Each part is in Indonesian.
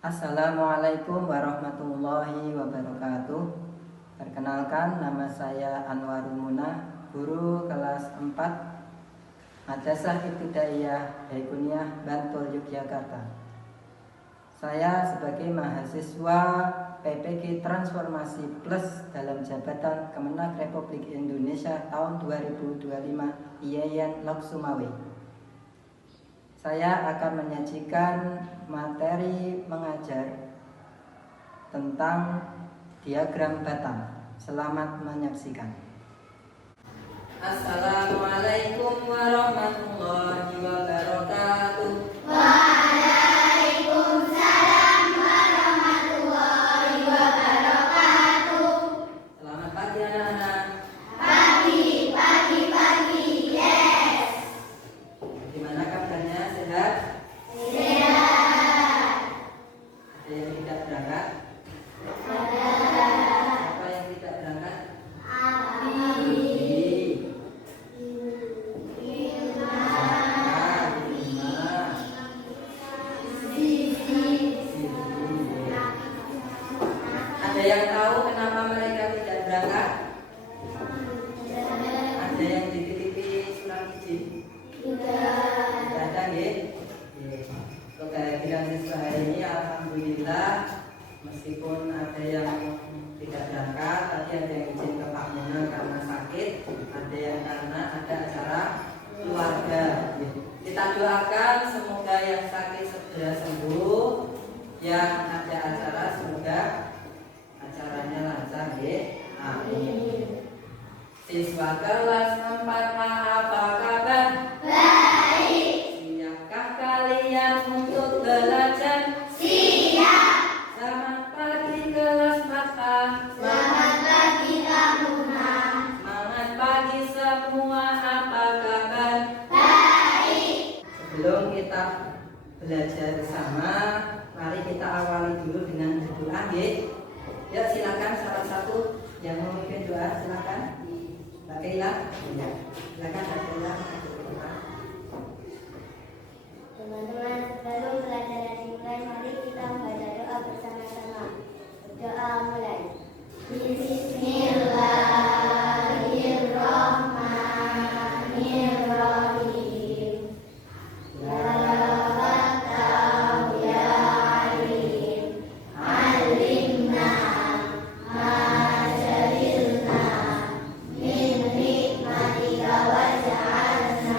Assalamualaikum warahmatullahi wabarakatuh. Perkenalkan, nama saya Anwarul Munah, guru kelas 4 Madrasah Ibtidaiyah Baikuniyah Bantul, Yogyakarta. Saya sebagai mahasiswa PPG Transformasi Plus dalam jabatan Kemenag Republik Indonesia tahun 2025 IAIN Lok Sumawe. Saya akan menyajikan materi mengajar tentang diagram batang. Selamat menyaksikan. Assalamualaikum warahmatullahi wabarakatuh. Waalaikumsalam warahmatullahi wabarakatuh. Selamat pagi anak-anak. Pagi, yes. Gimana kabarnya? Sehat? Sehat. Ada yang tidak berangkat? Ada. Siapa yang tidak berangkat? Abi. Ada yang tahu kenapa mereka tidak berangkat? Ada yang dititipi surat izin? Tidak ada, nggih? Untuk kehadiran siswa hari ini, alhamdulillah, meskipun ada yang tidak berangkat, tadi ada yang izin ke Pak Muna karena sakit, ada yang karena ada acara keluarga. Kita doakan semoga yang sakit segera sembuh, yang ada acara semoga acaranya lancar, nggih. Amin. Siswa kelas 4A, apa kabar? Baik. Siapkah kalian untuk belajar? Siap. Selamat pagi kelas 4A. Selamat pagi Kak Muna. Semangat pagi semua, apa kabar? Baik. Sebelum kita belajar bersama, mari kita awali dulu dengan berdoa, nggih. Ya, silakan salah satu yang memimpin doa, silakan. Mbak Keila, ya. Silakan Mbak Keila. Teman-teman, sebelum pelajaran dimulai, mari kita membaca doa bersama-sama. Doa mulai. Bismillahirrahmanirrahim. Ya Fattah ya Alim, alimna ma jahilna min hikmatika waj'alna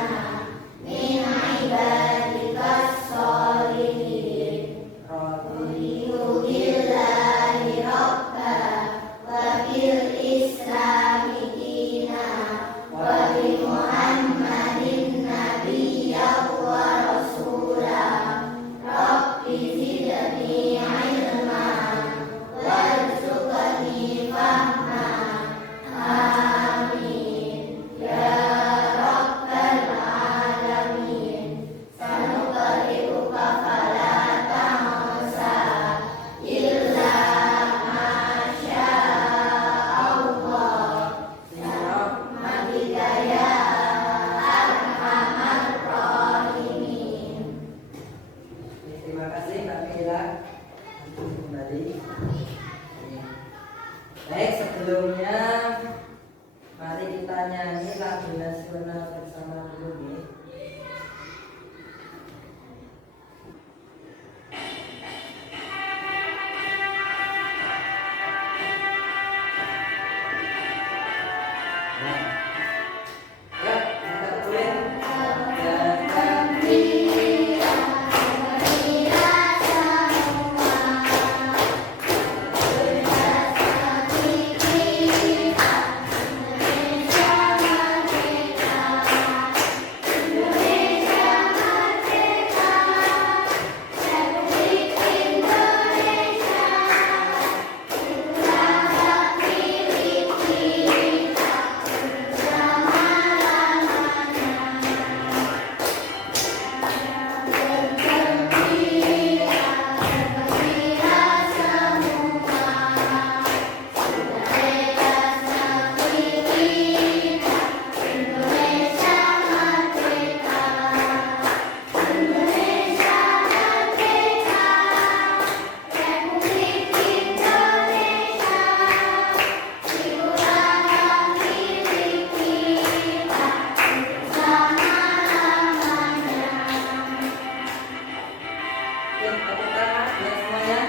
tepuk tangan buat semuanya.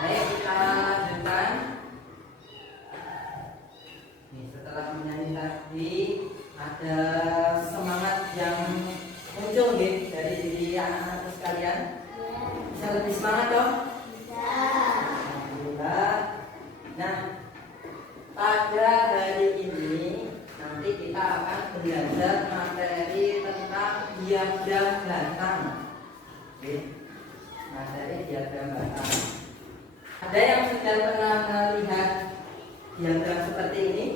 Baik, kita lanjutkan. Nih, setelah menyanyi tadi ada semangat yang muncul gitu dari diri anak-anakku sekalian. Bisa lebih semangat dong? Bisa. Alhamdulillah. Nah, pada hari ini nanti kita akan belajar materi tentang diagram batang. Oke. Materi diagram batang. Ada yang sudah pernah melihat diagram seperti ini?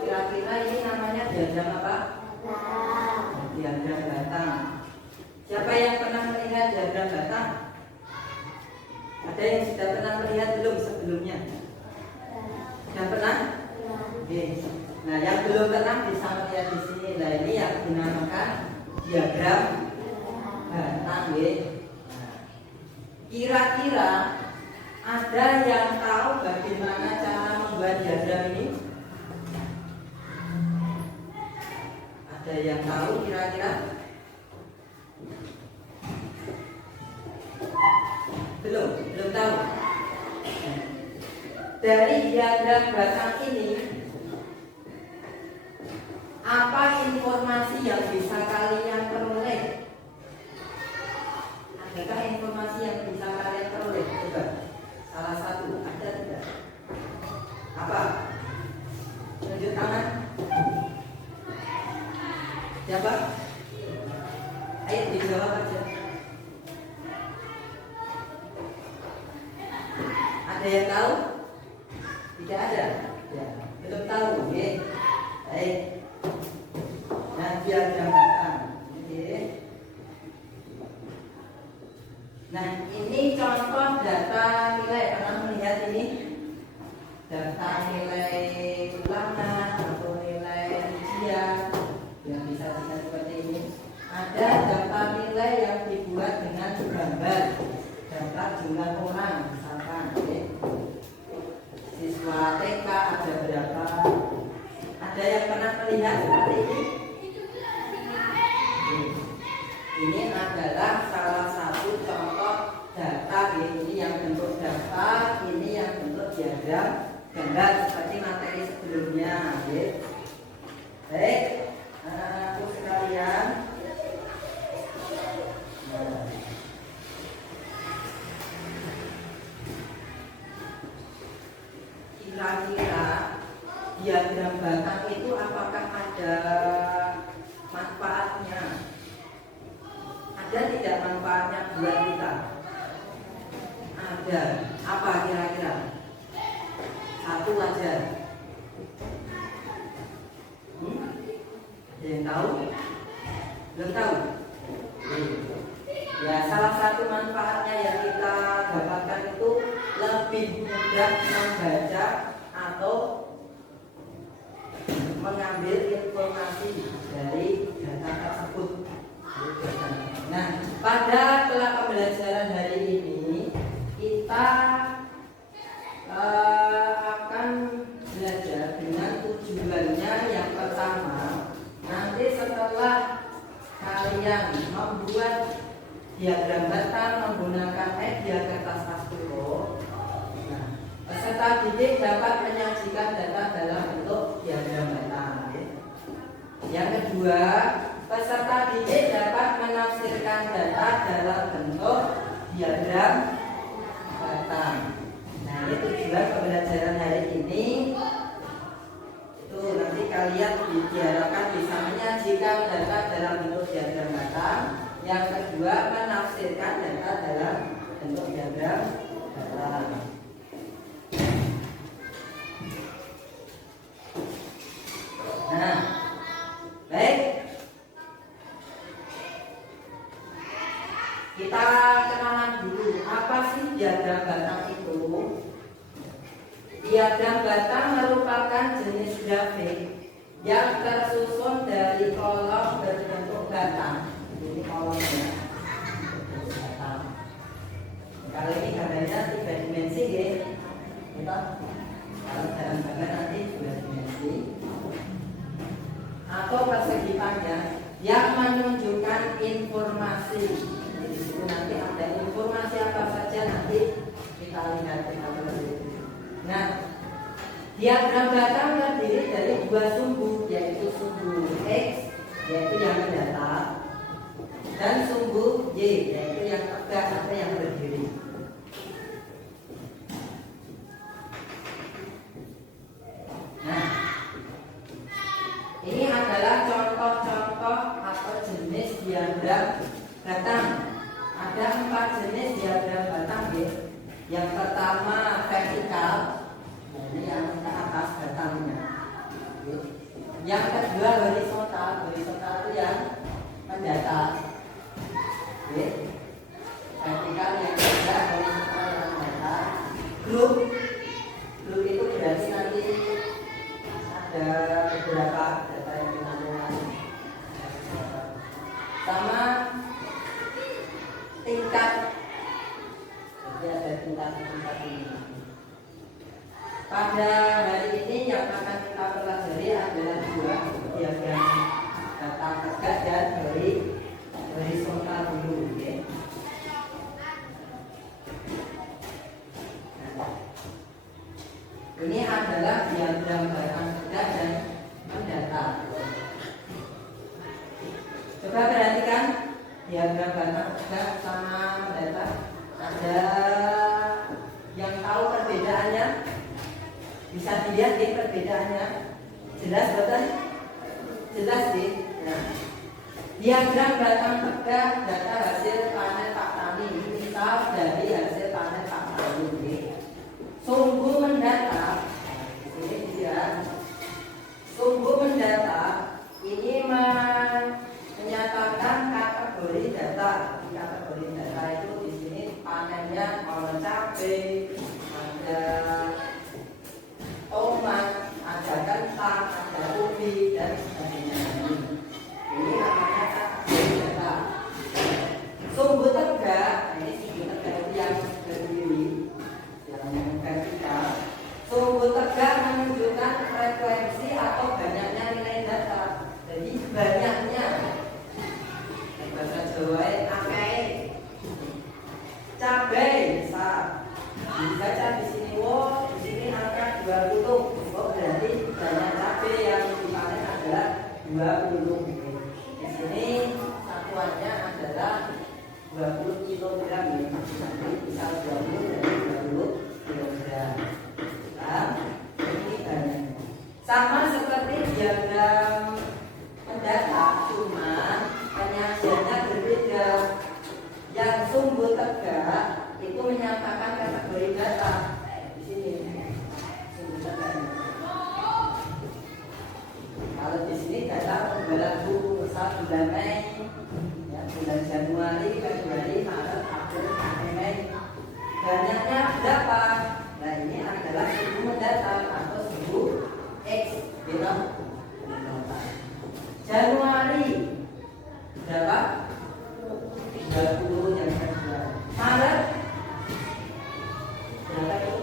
Kira-kira ini namanya diagram apa? Diagram batang. Siapa yang pernah melihat diagram batang? Ada yang sudah pernah melihat belum sebelumnya? Sudah pernah? Oke. Nah, yang belum pernah bisa melihat di sini. Nah, ini yang dinamakan diagram batang, ya. Nah, kira-kira ada yang tahu bagaimana cara membuat diagram ini? Ada yang tahu kira-kira? Belum tahu. Dari diagram batang ini, apa informasi yang bisa kalian peroleh? Adakah informasi yang bisa kalian peroleh? Coba, salah satu, ada tidak? Apa? Tunjuk tangan. Siapa? Ayo dijawab aja. Ada yang tahu? Tidak ada? Ya, belum tahu. Oke. Baik. Nah, diagram batang. Oke. Nah, ini contoh data nilai. Pernah melihat ini? Data nilai ulangan atau nilai ujian yang bisa dilihat seperti ini. Ada data nilai yang dibuat dengan gambar, data jumlah orang misalkan. Oke. Siswa TK ada berapa? Ada yang pernah melihat seperti ini? Ini adalah salah satu contoh data. Ini yang bentuk daftar, ini yang bentuk diagram gambar seperti materi sebelumnya. Baik, anak-anakku sekalian. Kira-kira diagram batang itu apakah ada manfaatnya? Ada tidak manfaatnya buat kita? Ada. Apa kira-kira? Satu aja. Ada yang tahu? Belum tahu? Ya, salah satu manfaatnya yang kita dapatkan itu lebih mudah membaca atau mengambil informasi dari data tersebut. Nah, pada kelas pembelajaran hari ini kita akan belajar dengan tujuannya. Yang pertama, nanti setelah kalian membuat diagram batang menggunakan media kertas Astro, peserta didik dapat menyajikan data dalam bentuk diagram batang. Yang kedua, peserta didik dapat menafsirkan data dalam bentuk diagram batang. Nah, ini tujuan pembelajaran hari ini. Itu nanti kalian diharapkan bisa menyajikan data dalam bentuk diagram batang. Yang kedua, menafsirkan data dalam bentuk diagram batang. Nah, baik. Kita kenalan dulu, apa sih diagram batang itu? Diagram batang merupakan jenis grafik yang tersusun dari kolom berbentuk batang. Ini kolomnya batang. Kalau ini gambarnya 3 dimensi, ya. Kalau dalam gambar nanti 2 dimensi atau persegi panjang. yang menunjukkan informasi. Di situ nanti ada informasi apa saja, nanti kita lihat kita pelajari. Nah, diagram batang terdiri dari dua sumbu, yaitu sumbu X, yaitu yang mendatar, dan sumbu Y, yaitu yang tegak atau yang berdiri. Nah, ini adalah contoh-contoh atau jenis diagram batang. Ada 4 jenis diagram batang ya. Yang pertama vertikal, ini yang ke atas batangnya. Yang kedua horizontal, horizontal itu yang mendatar. Vertikal yang kedua, horizontal yang mendatar. Grup itu berarti nanti ada beberapa data yang dinampungkan. Sama tingkat, jadi ada tingkat ini. Pada hari ini yang akan kita pelajari adalah dua diagram data tegak dan horizontal dulu, ya. Ini adalah diagram batang tegak dan mendatar. Coba perhatikan diagram batang tegak sama mendatar. Ada yang tahu perbedaannya? Bisa dilihat di perbedaannya. Jelas betul? Jelas sih. Nah, diagram batang tegak data hasil panen Pak Tani, misal dari hasil panen Pak Tani. Sumbu mendatar, ini dia. Sumbu mendatar ini menyatakan kategori data. Di kategori data itu di sini panennya mau cabai, ada tomat, ada kentang, ada ubi dan sebagainya. Ini namanya kategori data. Sumbu tegak, ini sumbu tegak yang berdiri. Vertikal. Sumbu tegak menunjukkan frekuensi atau banyaknya nilai data. Jadi banyaknya bahasa Jawa akeh. Cabai besar. Dibaca di sini di sini angka 20. Berarti banyak cabai yang dipanen adalah 20. Di sini satuannya adalah 20 kg ya. Jadi bisa 20 dari 20 kilogram. Ini banyak. Sama seperti diagram mendatar, cuma penyajiannya berbeda. Yang sumbu tegak itu menyatakan kategori data. Di sini sumbu tegak. Kalau di sini data pembalas buku, misal bulan Mei, ya, bulan Januari, Februari, Maret, April, Mei. Banyaknya berapa? Nah, ini adalah sumbu mendatar atau sumbu X, gitu. Januari berapa? 30 yang kedua. Maret berapa itu?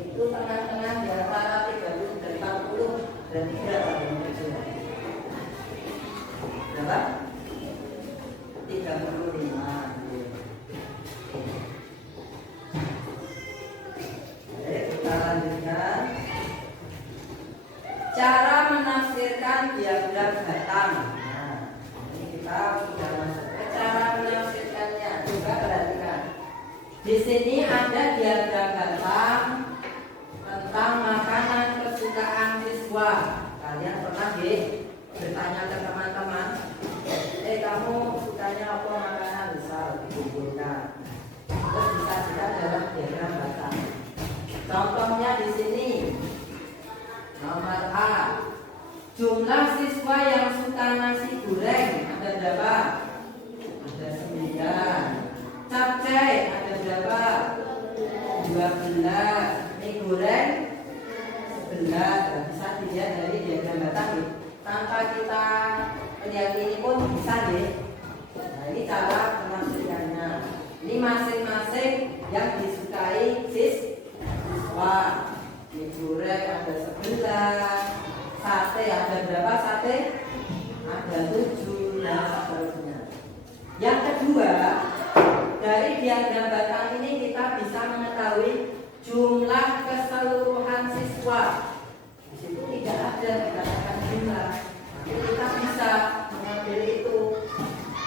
Itu tengah-tengah di antara 30 dan 40. Berarti berapa yang kedua? Berapa? 35. Kita lanjutkan. Cara menafsirkan diagram batang. Nah, ini kita sudah masuk ke cara menafsirkannya. Coba perhatikan. Di sini ada diagram batang tentang makanan kesukaan siswa. Kalian pernah bertanya ke teman-teman, kamu sukanya apa makanan? Besar dikumpulkan. Terus disajikan dalam diagram batang. Contohnya di sini. Nomor A, jumlah siswa yang suka nasi goreng ada berapa? Ada 9. Capcay ada berapa? 12. Mie goreng 11. Bisa dilihat dari diagram batang. Tanpa kita meyakini pun bisa deh. Nah, ini cara menafsirkannya. Ini masing-masing yang disukai siswa. Mie goreng ada 11. Sate ada berapa sate? ada 7 dan seterusnya. Yang kedua, dari diagram batang ini kita bisa mengetahui jumlah keseluruhan siswa. Di situ tidak ada dikatakan jumlah, tapi kita bisa mengambil itu,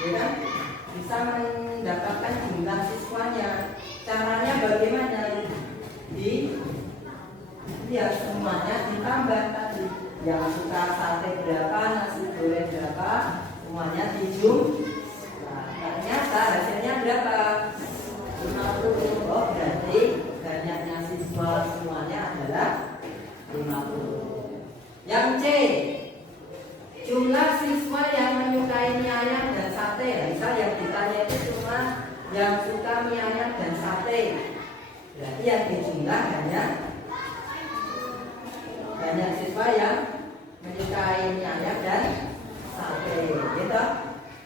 ya kan? Bisa mendapatkan jumlah siswanya. Caranya bagaimana? Ya semuanya ditambah tadi. Yang suka sate berapa, nasi goreng berapa, semuanya dijumlah. Ternyata hasilnya berapa? 50. Oh, berarti banyaknya siswa semuanya adalah 50. Yang C, jumlah siswa yang menyukai mie ayam dan sate. Misal yang ditanya itu cuma yang suka mie ayam dan sate. Berarti yang dijumlah hanya banyak siswa yang menyukai mie ayam dan sate, gitu.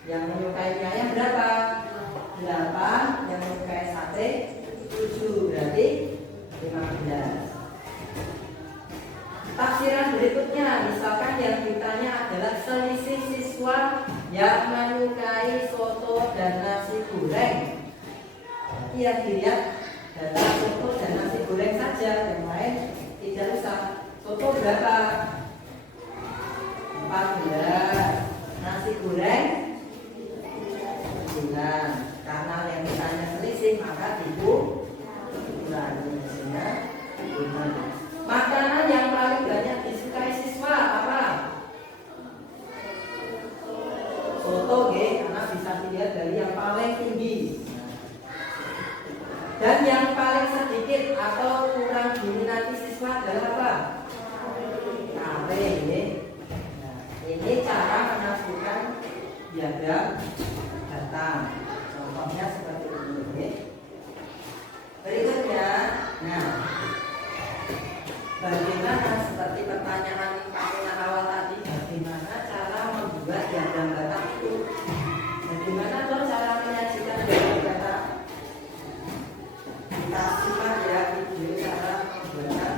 Yang menyukai mie ayam berapa? 8. Yang menyukai sate 7. Berarti 15. Tafsiran berikutnya, misalkan yang ditanya adalah selisih siswa yang menyukai soto dan nasi goreng. Berarti yang dilihat data soto dan nasi goreng saja, yang lain tidak usah. Soto berapa? 14. Nasi goreng 9. Karena yang ditanya selisih maka dikurangi. Makanan yang paling banyak disukai siswa apa? Soto, karena bisa dilihat dari yang paling tinggi. Dan yang paling sedikit atau kurang diminati siswa adalah apa? Kare. Nah, ini cara menafsirkan diagram batang. Contohnya seperti ini. Berikutnya, nah, bagaimana seperti pertanyaan Pak awal tadi, bagaimana cara membuat diagram batang itu? Bagaimana toh cara menyajikan diagram batang? Kita simak ya video cara membuatnya.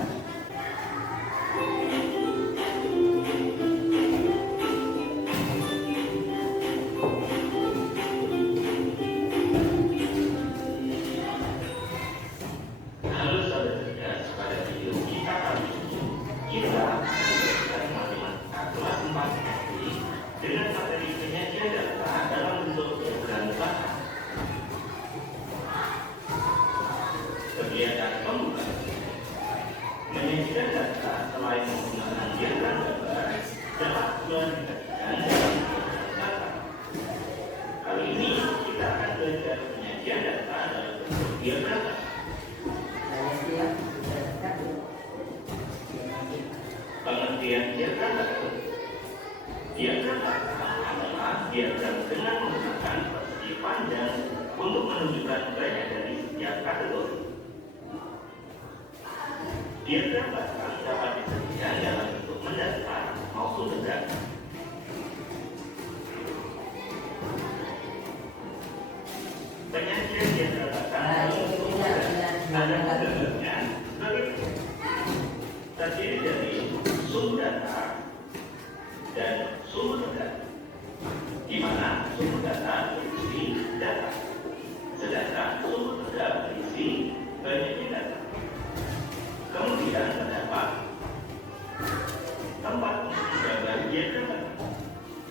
Dengan materi penyajian data dalam bentuk diagram batang. Kegiatan pembuka menyajikan data selain menggunakan diagram gambar dapat juga dibagikan dalam diagram batang. Kali ini kita akan belajar penyajian data dalam bentuk diagram batang. Pengertian diagram batang. Diagram batang adalah diagram dengan menggunakan persegi panjang untuk menunjukkan banyak dari setiap kategori. Diagram batang dapat disajikan dalam bentuk mendatar maupun tegak. Penyajian diagram batang dalam bentuk mendatar ada kategorinya sebagai berikut. Terdiri dari sumber data dan sumber tegak, di mana sumber data berisi data, sedangkan sumber tegak berisi banyaknya data. Kemudian terdapat tempat untuk menggambar diagram batang.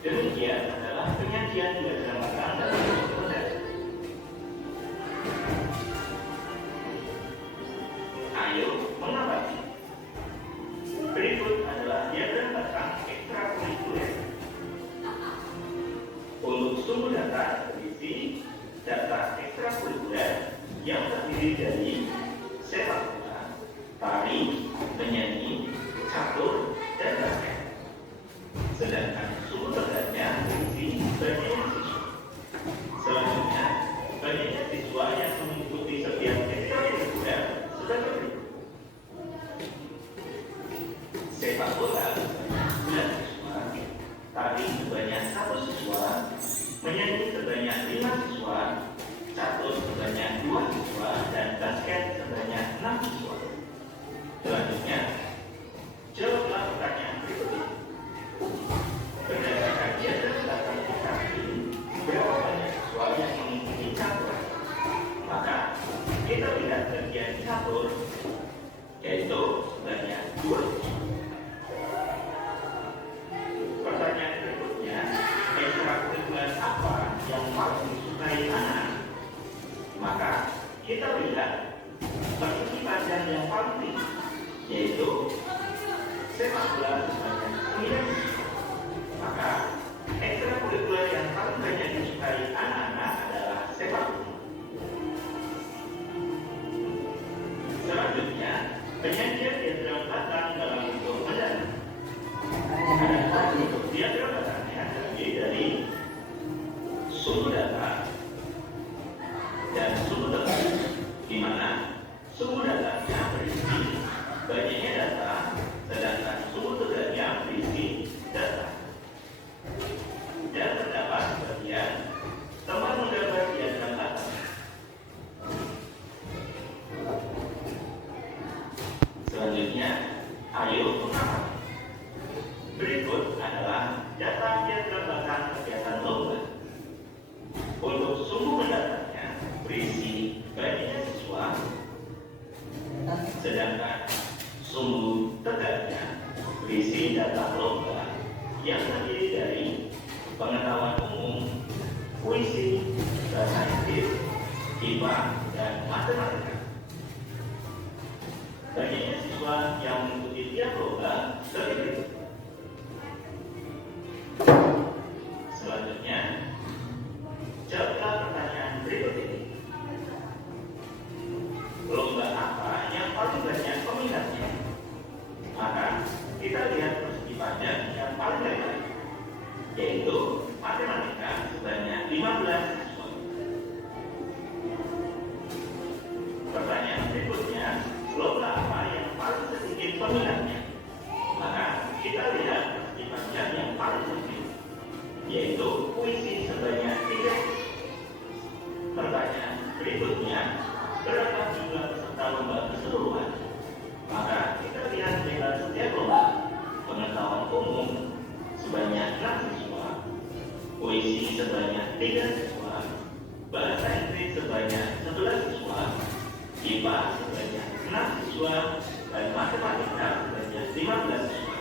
Demikian adalah penyajian diagram batang dalam bentuk tegak. Ayo mengamati. Berikut adalah diagram batang ekstrakurikuler. Untuk sumber data berisi data ekstrakurikuler yang terdiri dari sepak bola, tari, menyanyi, catur, dan basket. Sedangkan sumber tegaknya berisi banyaknya siswa. Selanjutnya, banyaknya siswa yang mengikuti setiap ekstrakurikuler sebagai berikut. Sepak bola 9 siswa, tari sebanyak 1 siswa, menyanyi sebanyak 5 siswa, catur sebanyak 2 siswa, dan basket sebanyak 6 siswa. Selanjutnya, jawablah pertanyaan berikut ini. Berdasarkan diagram pengetahuan umum, puisi, bahasa Inggris, IPA, dan matematika. Baginya siswa yang mengikuti tiap lomba seperti berikut. Selanjutnya, jawablah pertanyaan berikut ini. Lomba apa yang paling banyak peminatnya? Maka kita lihat persegi panjang yang paling lebar, yaitu matematika sebanyak 15 siswa. Pertanyaan berikutnya, lomba apa yang paling sedikit peminatnya? Maka kita lihat persegi panjang yang paling sedikit, yaitu puisi sebanyak 3. Pertanyaan berikutnya, berapa jumlah peserta lomba keseluruhan? Maka kita lihat data setiap lomba. Pengetahuan umum sebanyak 6 siswa, puisi sebanyak 3 siswa, bahasa Inggris sebanyak 11 siswa, IPA sebanyak 6 siswa, dan matematika sebanyak 15 siswa.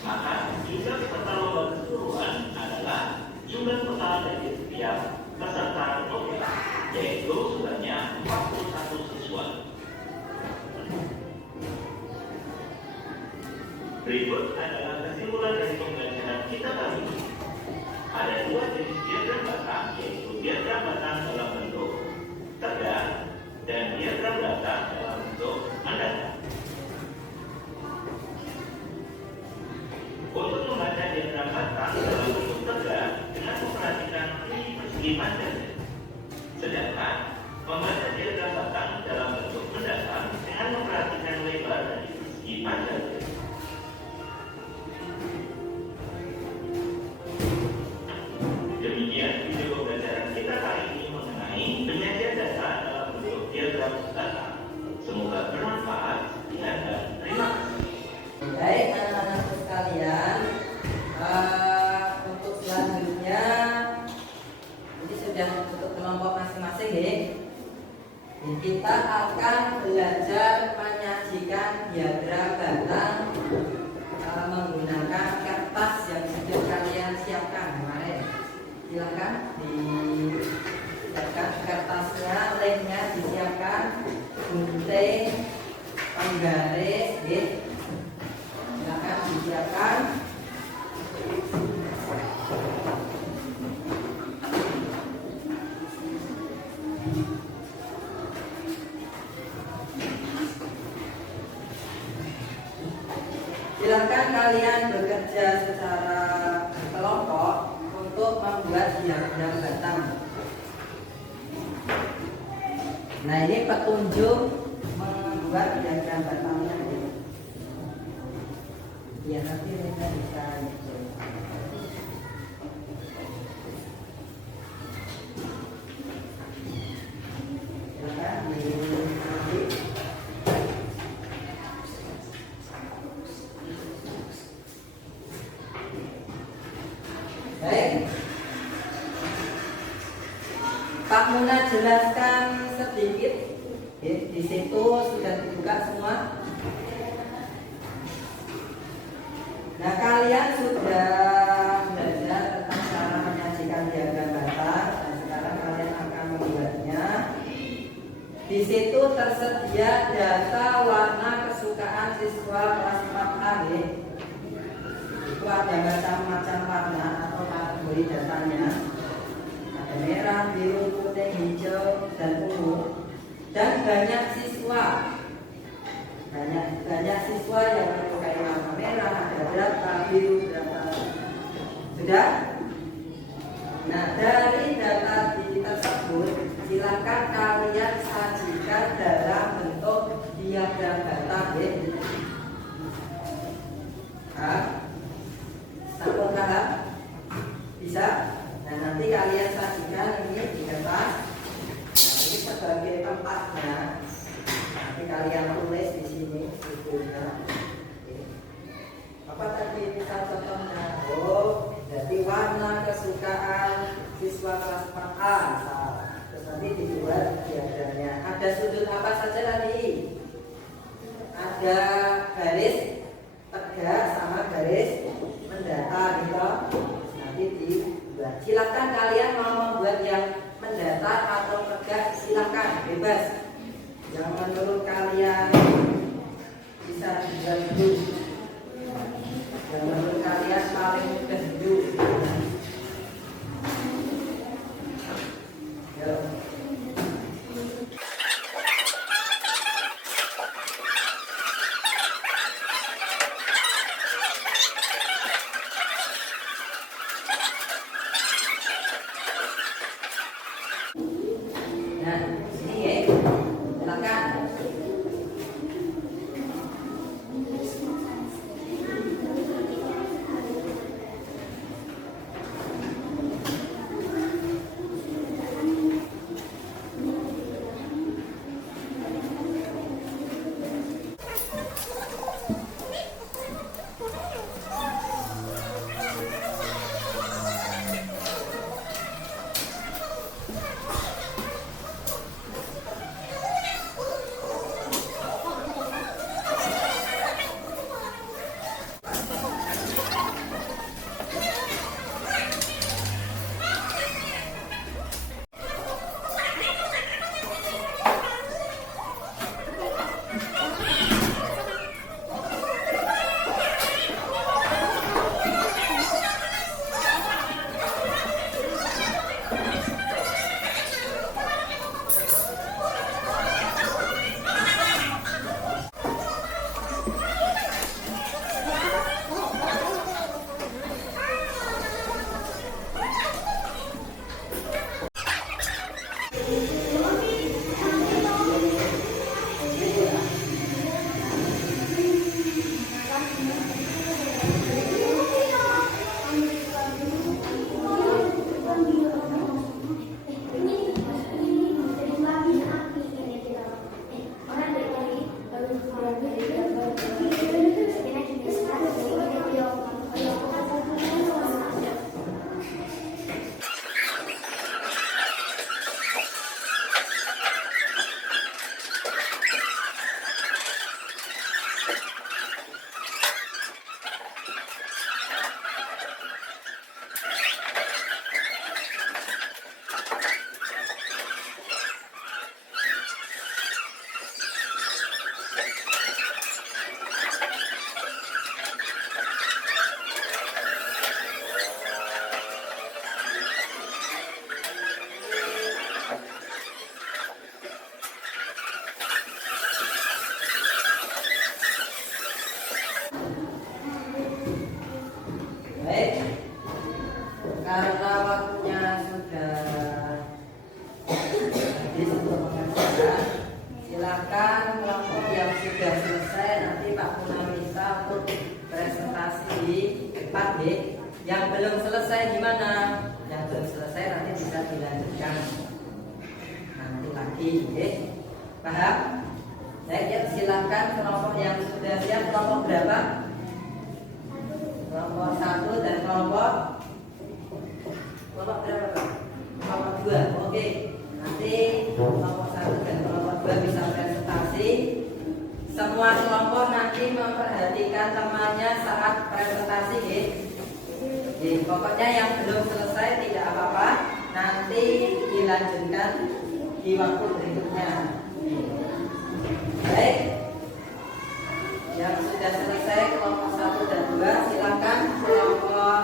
Maka jumlah peserta lomba keseluruhan adalah jumlah total dari setiap peserta lomba, yaitu sebanyak 41 siswa. Berikut adalah kesimpulan dari pembelajaran kita kali ini. Ada 2 jenis diagram batang, yaitu diagram batang dalam bentuk tegak dan diagram batang dalam bentuk mendatar. Untuk membaca diagram batang dalam bentuk tegak dengan memperhatikan ini persegi panjang. Sedangkan membaca diagram batang dalam bentuk mendatar dengan memperhatikan lebar dari persegi panjang. Demikian video pembelajaran kita kali ini mengenai penyajian data dalam bentuk diagram batang. Semoga bermanfaat. Dan terima kasih. Baik anak-anakku sekalian, untuk selanjutnya ini sudah untuk kelompok masing-masing ya. Kita akan belajar menyajikan diagram batang menggunakan kertas yang sudah kalian siapkan kemarin. Silakan disiapkan kertasnya, lemnya disiapkan, gunting, penggaris, silakan disiapkan. Silakan kalian bekerja secara kelompok untuk membuat diagram batang. Nah, ini petunjuk membuat diagram batangnya. Ya, nanti kita bisa silakan baik. Pak Muna jelaskan sedikit. Di situ sudah dibuka semua. Nah, kalian sudah belajar tentang cara menyajikan diagram batang dan sekarang kalian akan membuatnya. Di situ tersedia data warna kesukaan siswa kelas 4A. Itu ada macam-macam warna atau kategori datanya. Ada merah, biru, kuning, hijau, dan ungu. Dan banyak siswa yang menyukai warna merah. Ada berapa, biru berapa. Sudah? Nah, dari data tersebut silakan kalian sajikan dalam bentuk diagram batang ya. Sambung paham? Bisa? Nah, nanti kalian sajikan ini di kertas. Nah, ini sebagai tempatnya. Nanti kalian tulis di sini judulnya. Apa tadi misal contohnya? Oh, jadi warna kesukaan siswa kelas 4A. Terus nanti dibuat diagramnya. Ada sudut apa saja tadi? Ada garis tegak sama garis mendatar gitu. nanti dibuat. Silakan kalian mau membuat yang mendatar atau tegak, silakan bebas. Yang menurut kalian bisa dibuat dulu. Yang menurut kalian paling mudah dulu. Yo. Nah, sini ya, silakan. Baik, karena waktunya sudah habis untuk mengajarkan, silakan kelompok yang sudah selesai nanti Pak Puna minta untuk presentasi di depan ya. Yang belum selesai gimana? Yang belum selesai nanti bisa dilanjutkan nanti lagi ya. Paham? Baik ya, silakan kelompok yang sudah siap. Kelompok berapa? Kelompok 1 dan kelompok berapa? Kelompok 2. Oke. Nanti kelompok 1 dan kelompok 2 bisa presentasi. Semua kelompok nanti memperhatikan temannya saat presentasi ya. Jadi, pokoknya yang belum selesai tidak apa-apa, nanti dilanjutkan di waktu berikutnya. Baik. Yang sudah selesai kelompok 1 dan 2 silakan. Kelompok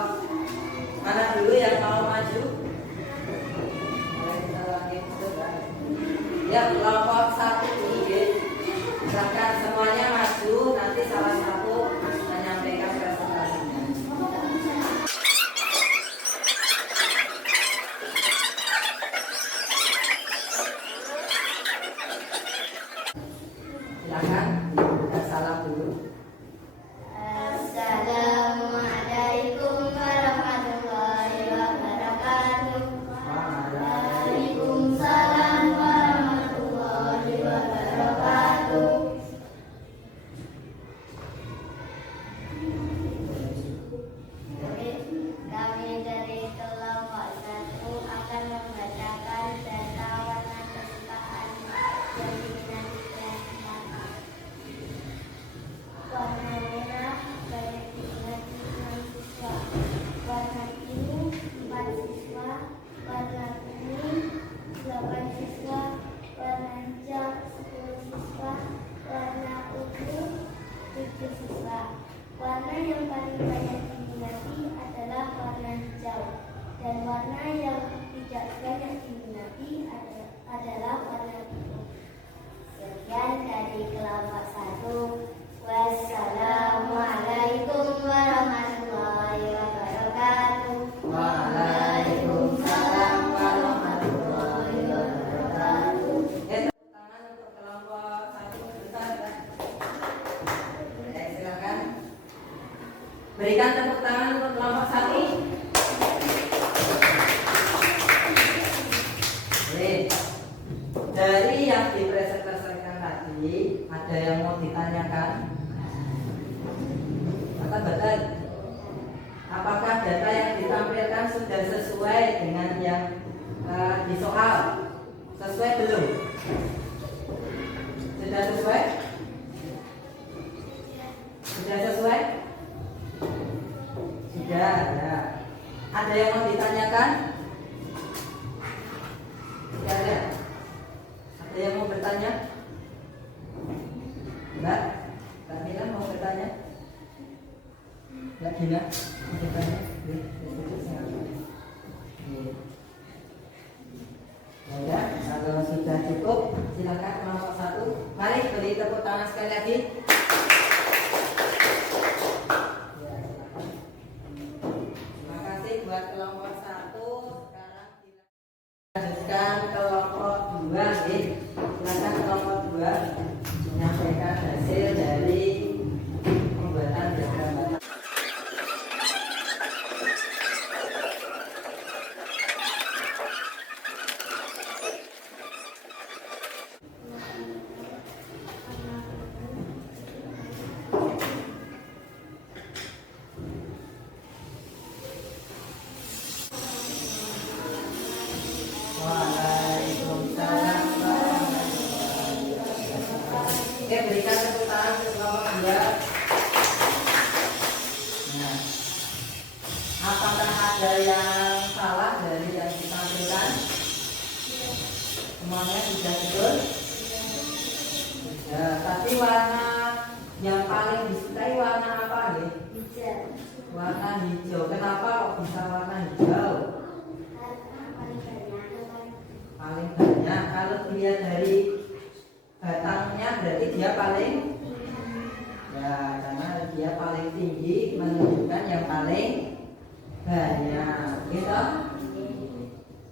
mana dulu yang mau maju? Ya, kelompok 1 dulu ya. Silakan semuanya maju, nanti salah satu menyampaikan presentasinya. Silakan, kita salam dulu. sudah sesuai dengan yang di soal? Sesuai belum? Sudah sesuai? Sudah sesuai? Sudah, ya. Ada yang mau ditanyakan? Tidak ada? Ada yang mau bertanya? Mbak? Mbak Mila mau bertanya? Mbak Gina mau bertanya? Ya, kalau sudah cukup, silakan kelompok 1. Mari beri tepuk tangan sekali lagi. Ya, silakan. Terima kasih buat kelompok 1. Sekarang dilanjutkan kelompok 2. Silakan kelompok 2 menyampaikan hasil dari pembuatan diagram batas. Waalaikumsalam warahmatullahi wabarakatuh. Oke, berikan tepuk tangan ke kelompok 2. Nah, apakah ada yang salah dari yang ditampilkan? Semuanya sudah betul? Ya, tapi warna yang paling disukai warna apa nih? Hijau. Warna hijau. Kenapa kok bisa warna hijau? Paling banyak. Kalau dilihat dari batangnya berarti dia paling, ya, karena dia paling tinggi menunjukkan yang paling banyak, gitu.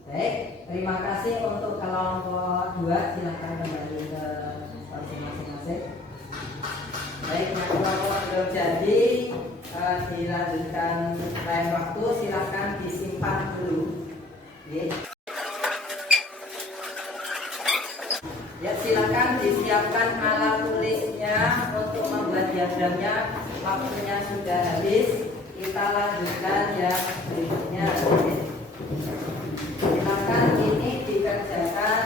Baik, terima kasih untuk kelompok 2. Silahkan kembali ke porsi masing-masing. Baik, yang kelompok belum jadi dilanjutkan lain waktu, silahkan disimpan dulu. Ya, silakan disiapkan alat tulisnya untuk membuat diagramnya. Waktunya sudah habis. Kita lanjutkan yang berikutnya. Silakan ini dikerjakan.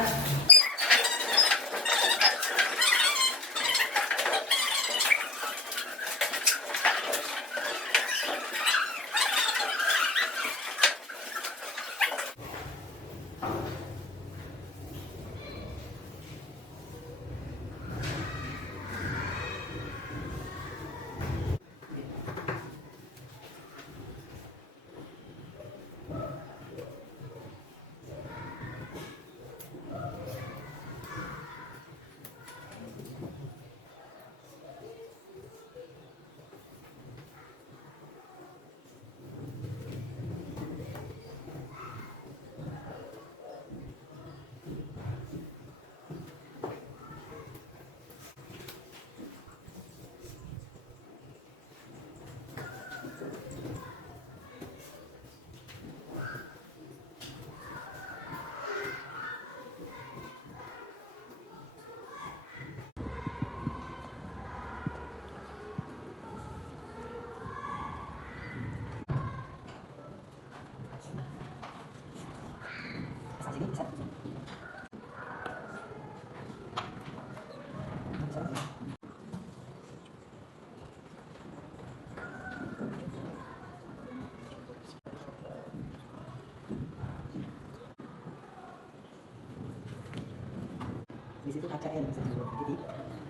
Di situ kaca yang bisa dibuat. Jadi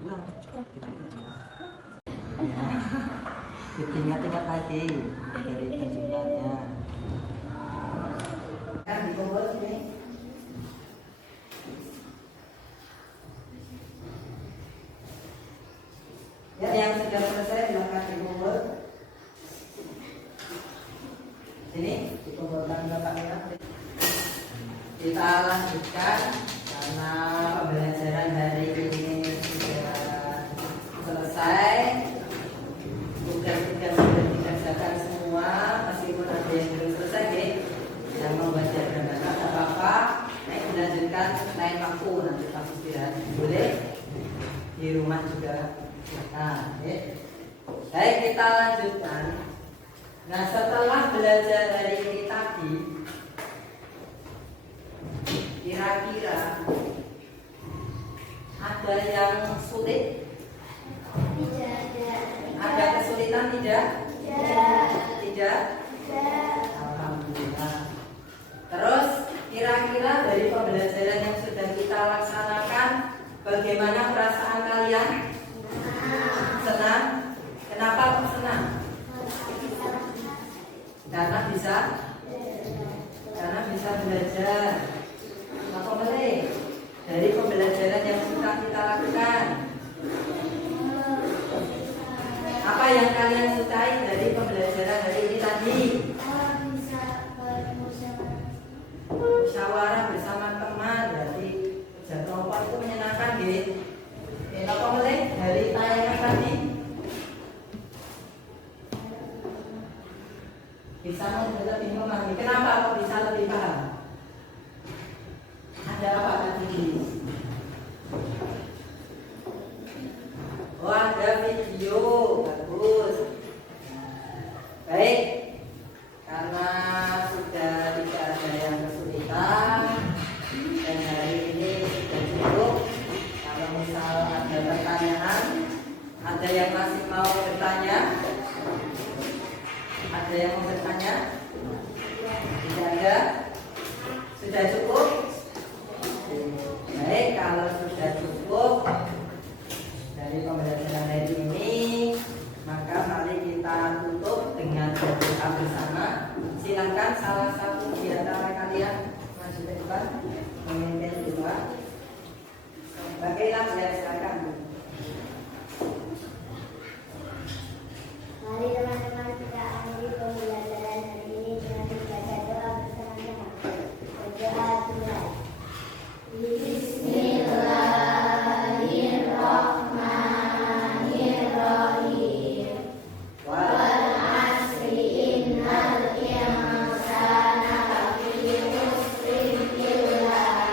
ulang kita diingat-ingat lagi dari penjumlahnya. Kan dikumpul sini. Ya, yang sudah selesai silakan dikumpul. Sini dikumpulkan Bapak Mila. Kita lanjutkan karena pembelajaran hari ini sudah selesai. Tugas-tugas sudah dikerjakan semua, meskipun ada yang belum selesai, yang membuat diagram batas apa-apa. Dilanjutkan lain waktu, nanti pas istirahat boleh di rumah juga. Nah, baik, kita lanjutkan. Nah, setelah belajar hari ini tadi tadi, kira-kira ada yang sulit? Tidak ada. Ada kesulitan tidak? Tidak. Tidak? Alhamdulillah. Terus kira-kira dari pembelajaran yang sudah kita laksanakan, bagaimana perasaan kalian? Senang? Kenapa kok senang? Karena bisa belajar. Apa boleh? Dari pembelajaran yang sudah kita lakukan, apa yang kalian sukai dari pembelajaran hari ini tadi? Bisa bermusyawarah. Musyawarah bersama teman, berarti kerja kelompok itu menyenangkan, gitu. Apa boleh dari tayangan tadi? Bisa lebih memahami. Kenapa kok bisa lebih paham? Ada apa tadi? Oh, ada video. Bagus. Baik. Karena sudah tidak ada yang kesulitan dan hari ini sudah cukup. Kalau misal ada pertanyaan, ada yang masih mau bertanya? Ada yang mau bertanya? Tidak ada? Sudah cukup? Baik, kalau sudah cukup dari pembelajaran hari ini, maka mari kita tutup dengan doa bersama. Silakan salah satu di antara kalian maju ke depan memimpin doa. Baiklah, ya silakan. Mari teman-teman kita akhiri pembelajaran hari ini dengan membaca doa bersama-sama. Berdoa dimulai. Bismillahirrahmanirrahim. Wal asri innal insana lafi khusrin illa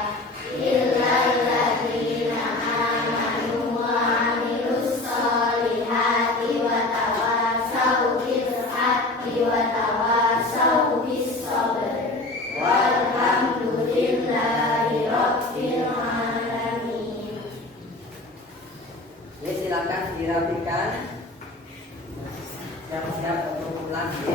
alladzina amanu wa amilus solihati wa tawassaw bil haqqi wa tawassaw bis sabr. Walhamdulillahi rabbil alamin. Ya, silakan dirapikan. Siap-siap untuk pulang, ya.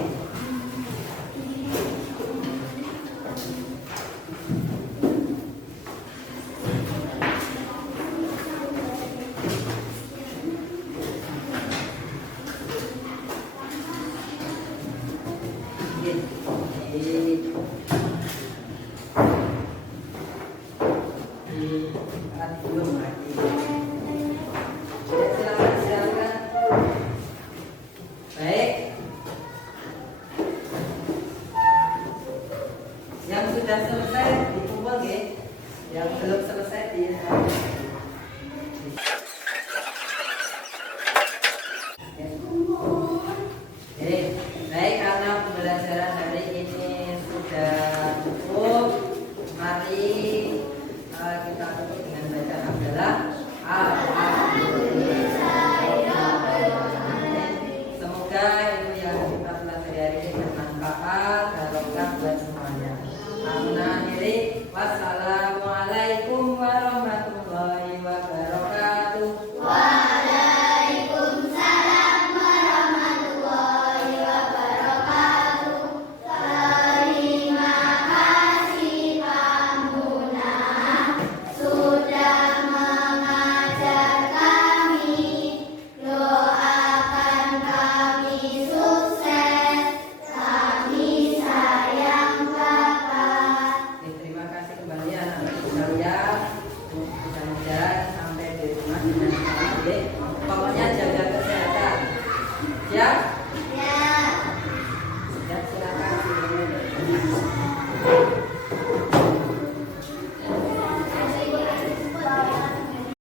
Baik. Yang sudah selesai dikumpul, ya. Yang belum selesai di baik, karena pembelajaran hari ini sudah cukup, mari kita tutup dengan baca hamdalah. Semoga ilmu yang kita pelajari hari ini bermanfaat, barokah buat